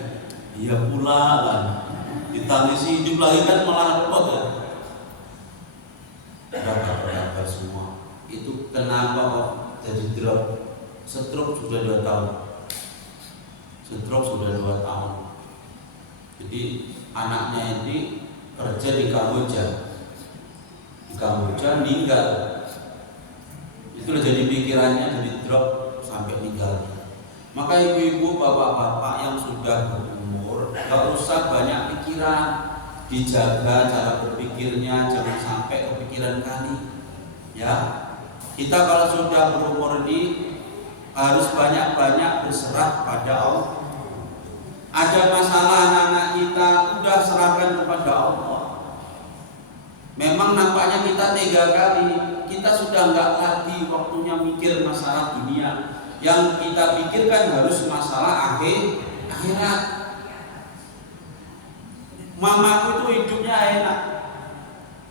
Iya pula kan. Ditangisi hidup lagi kan malah repot ya. Berapa semua. Itu kenapa kok jadi drop? Stroke sudah 2 tahun. Stroke sudah 2 tahun. Jadi anaknya ini kerja di Kamboja. Di Kamboja meninggal. Itulah jadi pikirannya, jadi drop sampai meninggal. Maka ibu-ibu, bapak-bapak yang sudah berumur, gak usah banyak pikiran, dijaga cara berpikirnya, jangan sampai kepikiran kali. Ya, kita kalau sudah berumur ini harus banyak-banyak berserah pada Allah. Ada masalah anak-anak kita, udah serahkan kepada Allah. Memang nampaknya kita tega kali. Kita sudah nggak lagi waktunya mikir masalah dunia. Yang kita pikirkan harus masalah akhirat. Mamaku itu hidupnya enak.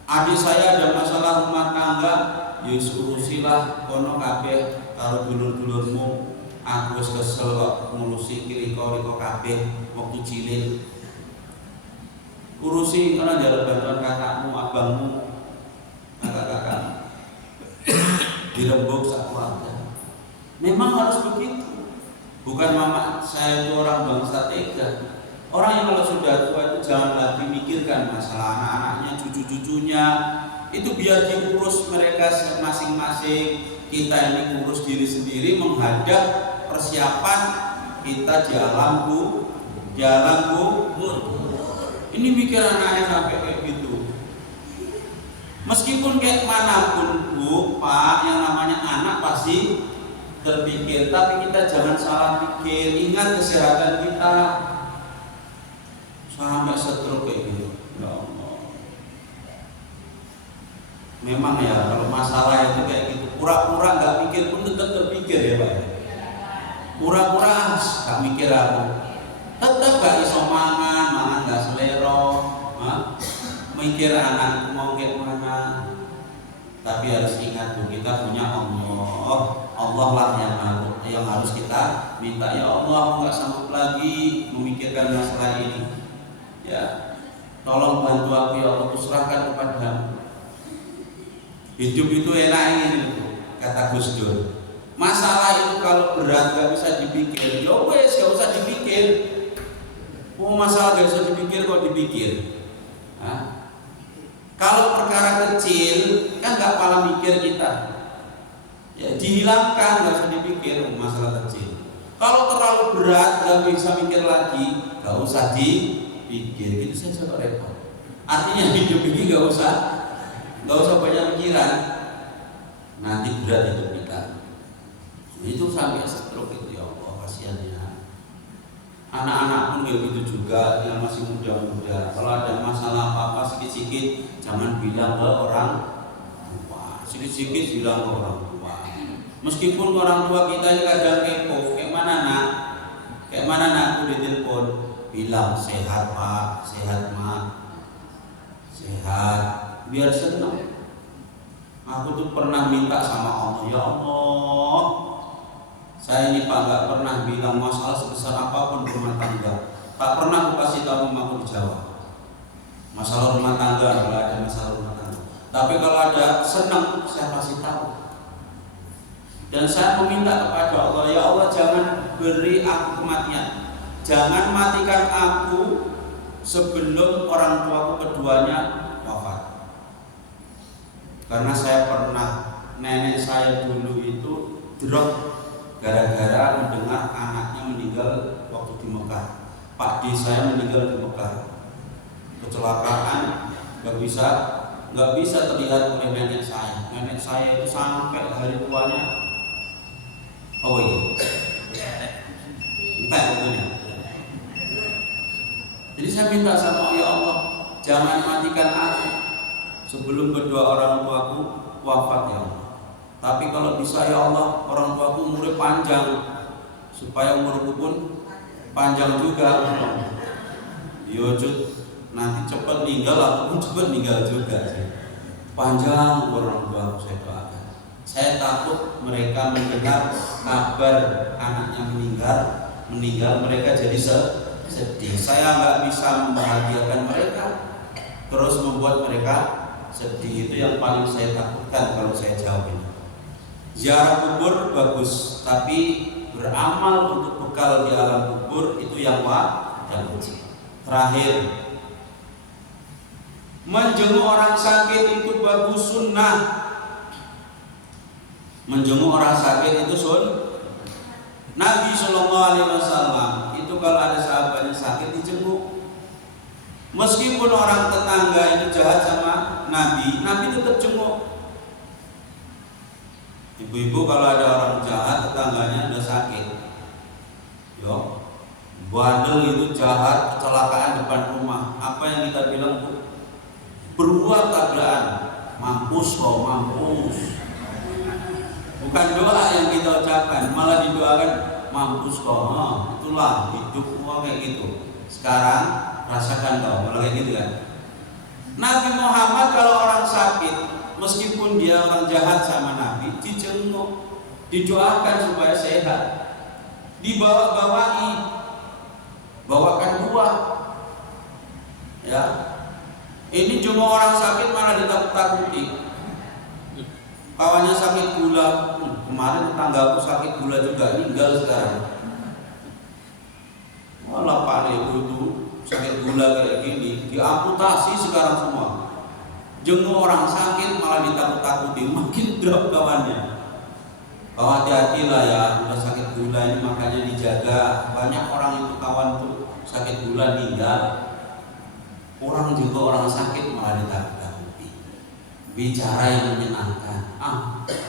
Adik saya ada masalah rumah tangga, ya urusilah kono kabeh karo dulur-dulurmu. Aku wis kesel kok ngurusi riko-riko kabeh waktu cilik. Urusi karena jalan bantuan kakakmu, abangmu, kakak-kakak dirembuk sak keluarga. Memang harus begitu. Bukan mama saya itu orang bangsa tega. Orang yang kalau sudah tua itu jangan lagi mikirkan masalah anak-anaknya, cucu-cucunya. Itu biar diurus mereka masing-masing. Kita ini urus diri sendiri menghadap persiapan kita di alam kubur. Ini mikir anaknya sampai kayak gitu. Meskipun kayak manapun Bu, Pak, yang namanya anak pasti terpikir. Tapi kita jangan salah pikir. Ingat kesehatan kita. Sampai stroke kayak gitu. Ya Allah. Memang ya kalau masalah itu kayak gitu, pura-pura nggak mikir pun tetap terpikir ya Pak. Pura-pura nggak mikir aku. Tetap gak iso mangan gak selero, mikir anak mau kayak mana. Tapi harus ingat Bu, kita punya Allah lah yang harus kita minta. Ya Allah, nggak sanggup lagi memikirkan masalah ini. Ya, tolong bantu aku ya Allah, serahkan kepadamu. Hidup itu enak ini kata Gus Dur. Masalah itu kalau berat gak bisa dipikir, ya wes gak usah dipikir. Masalah gak usah dipikir kok dipikir. Kalau perkara kecil kan gak pala mikir kita. Ya dihilangkan, gak usah dipikir masalah kecil. Kalau terlalu berat gak bisa mikir lagi, gak usah dipikir. Gitu saja kok repot. Artinya hidup ini gak usah banyak pikiran. Nanti berat hidup kita. Itu sampai stroke itu ya Allah, kasihannya. Anak-anak pun kayak gitu juga yang masih muda-muda. Kalau ada masalah apa-apa sedikit-sedikit jangan bilang ke orang tua. Sedikit-sedikit bilang ke orang tua. Meskipun orang tua kita ini kadang kepo, kayak mana nak aku ditelepon bilang sehat Pak, sehat Mak, sehat, biar senang. Aku tuh pernah minta sama Allah, ya Allah, saya ini Pak gak pernah bilang masalah sebesar apapun rumah tangga. Tak pernah aku kasih tahu mamaku dijawab masalah rumah tangga, kalau ada masalah rumah tangga. Tapi kalau ada senang, saya kasih tahu. Dan saya meminta kepada Allah, ya Allah jangan beri aku kematian. Jangan matikan aku sebelum orang tuaku keduanya wafat. Karena saya pernah, nenek saya dulu itu drop gara-gara mendengar anaknya meninggal waktu di Mekah. Pak D saya meninggal di Mekah, kecelakaan, nggak bisa terlihat oleh nenek saya. Nenek saya itu sampai hari tuanya, oh iya, entah betulnya. Jadi saya minta sama ya Allah, jangan matikan aku sebelum kedua orang tuaku wafat ya Allah. Tapi kalau bisa ya Allah, orang tuaku umurnya panjang supaya umurku pun panjang juga. Yojud nanti cepat meninggal, aku pun cepat meninggal juga. Panjang umur orang tuaku saya doakan. Saya takut mereka mendengar kabar anaknya meninggal mereka jadi sedih. Saya nggak bisa membahagiakan mereka, terus membuat mereka sedih. Itu yang paling saya takutkan kalau saya jawab ini. Ziarah kubur bagus, tapi beramal untuk bekal di alam kubur itu yang wajib. Terakhir, menjenguk orang sakit itu bagus, sunnah. Menjenguk orang sakit itu Nabi SAW itu kalau ada sahabatnya sakit dijenguk. Meskipun orang tetangga itu jahat sama Nabi tetap jenguk. Ibu-ibu kalau ada orang jahat tetangganya udah sakit, bandel itu jahat, kecelakaan depan rumah, apa yang kita bilang Bu? Beruang tabrakan, mampus kau mampus. Bukan doa yang kita ucapkan, malah didoakan mampus kau. Itulah hidup semua kayak gitu. Sekarang rasakan kau, malah kayak gitu kan. Nabi Muhammad kalau orang sakit, meskipun dia orang jahat sama Nabi, dijenguk, didoakan supaya sehat, bawakan buah. Ya, ini cuma orang sakit malah ditakut-takuti. Kawannya sakit gula, kemarin tetanggaku sakit gula juga, meninggal sekarang. Malah Pak Ibu itu sakit gula kayak gini, diamputasi sekarang semua. Jenguk orang sakit malah ditakut-takuti, makin drop kawannya. Kau hati-hatilah ya, udah sakit gula ini makanya dijaga. Banyak orang itu kawan tuh sakit gula meninggal. Orang juga orang sakit malah ditakut-takuti. Bicara yang menyenangkan.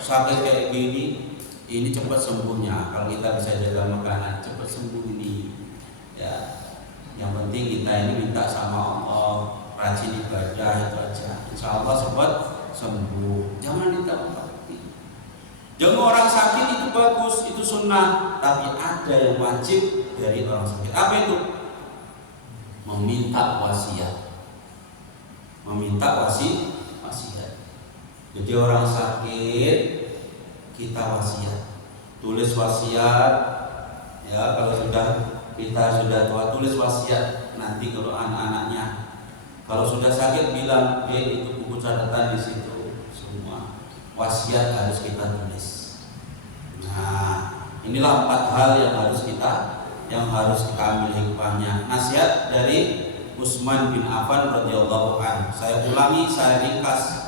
Sakit kayak gini, ini cepat sembuhnya. Kalau kita bisa jaga makanan, cepat sembuh ini. Ya, yang penting kita ini minta sama Allah, rajin ibadah itu aja. Insya Allah cepat sembuh. Jangan ditakut-takuti. Jangan orang sakit itu bagus, itu sunnah. Tapi ada yang wajib dari orang sakit. Apa itu? Meminta wasiat. Meminta wasiat. Jadi orang sakit kita wasiat. Tulis wasiat. Ya, kalau kita sudah tua, tulis wasiat. Nanti kalau anak-anaknya, kalau sudah sakit bilang, itu buku catatan di situ semua. Wasiat harus kita tulis. Nah, inilah 4 hal yang harus kita ambil hikmahnya. Nasihat dari Utsman bin Affan radhiyallahu anhu. Saya ulangi, saya ringkas.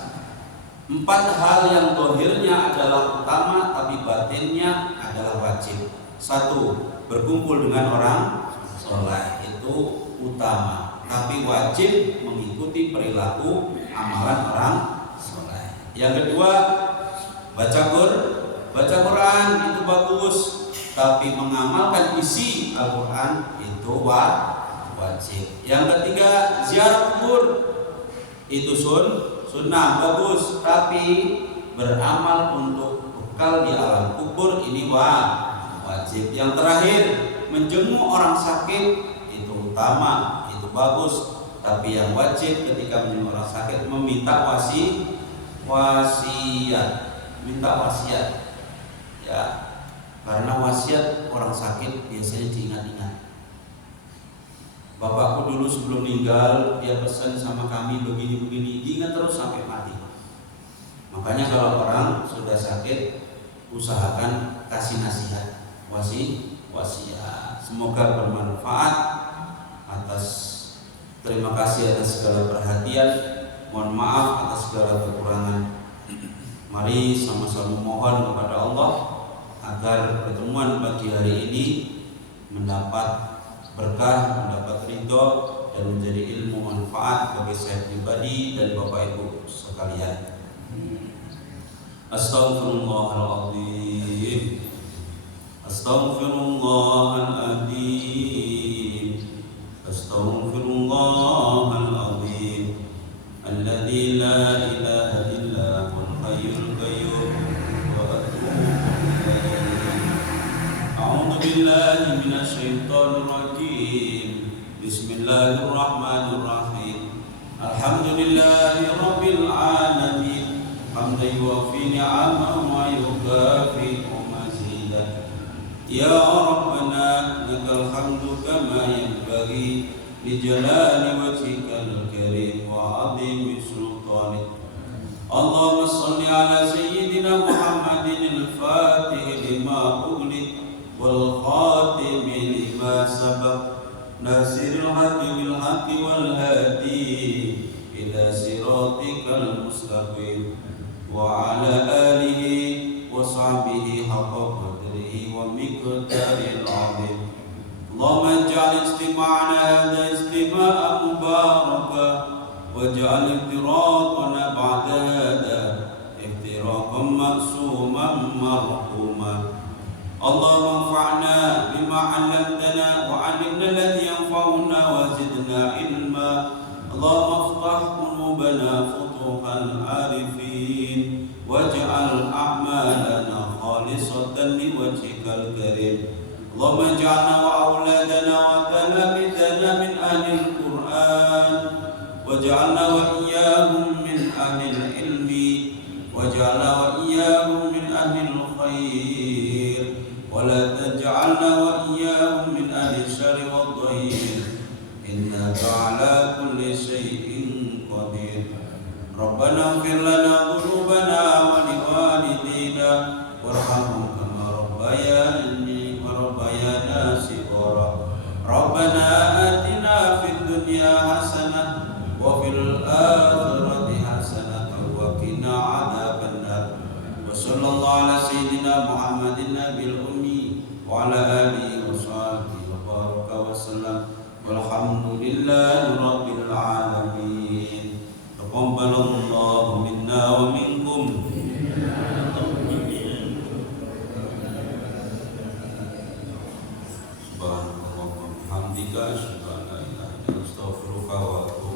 4 hal yang zahirnya adalah utama, tapi batinnya adalah wajib. 1. Berkumpul dengan orang soleh, itu utama, tapi wajib mengikuti perilaku amalan orang soleh. Yang kedua, baca Quran itu bagus, tapi mengamalkan isi Al-Quran itu wajib. Yang ketiga, ziarah kubur itu sunnah bagus, tapi beramal untuk bekal di alam kubur ini wajib. Yang terakhir, menjenguk orang sakit itu utama, itu bagus, tapi yang wajib ketika menjenguk orang sakit meminta wasiat, minta wasiat. Ya, karena wasiat orang sakit biasanya diingat-ingat. Bapakku dulu sebelum meninggal dia pesan sama kami begini-begini, diingat terus sampai mati. Makanya kalau orang sudah sakit, usahakan kasih nasihat, wasiat. Semoga bermanfaat. Terima kasih atas segala perhatian. Mohon maaf atas segala kekurangan. Mari sama-sama mohon kepada Allah agar pertemuan pagi hari ini mendapat berkah, mendapat ridho, dan menjadi ilmu manfaat bagi saya pribadi dan Bapak Ibu sekalian. Astaghfirullahaladzim. Astaghfirullahaladzim. Astaghfirullahaladzim. Alladzi la ilaha illa huwal hayyul qayyum wa atubu ilaih. A'udzu billahi minasyaitonir rajim. Bismillahirrahmanirrahim. Alhamdulillahi rabbil alamin. Hamdan yuwaffi ni'amahu wa yukafi'u mazidah. Ya Rabbana lakal hamdu kama yanbaghi li jalali wajhikal karim wa 'azimi sultanik. Allahumma shalli ala sayyidina Muhammadin al-Fatih lima ughliq wal khatim lima sabaq nasiril haqqi bil haqqi wal hadi ila siratikal mustaqim wa ala alihi wa sahbihi haqqa qadrihi wa miqdaril azim. Allahumma ij'al istima'ana hadha istima'an mubarakan waj'al iftiraqana ba'da hadha iftiraqan ma'suman marhuman. Allahumma anfa'na bima 'allamtana wa 'allimna alladhi yanfa'una wa zidna ilma. Allahumma iftah qulubana خالصة لوجهك الكريم اللهم اجعلنا وأولادنا وتلاميذنا من أهل القرآن واجعلنا وإياهم من أهل العلم واجعلنا وإياهم من أهل الخير ولا تجعلنا وإياهم من أهل الشر والضير إنك على كل شيء قدير ربنا اغفر لنا ذنوبنا ولوالدينا وارحمهم كما ربيانا صغارا ربنا آتنا في الدنيا حسنة وفي الآخرة حسنة وقنا عذاب النار وصلى الله على سيدنا محمد النبي الأمي وعلى آله وصحبه وبارك وسلم والحمد لله رب العالمين تقبل الله منا ومنكم سبحانك اللهم وبحمدك أشهد أن لا إله إلا أنت أستغفرك وأتوب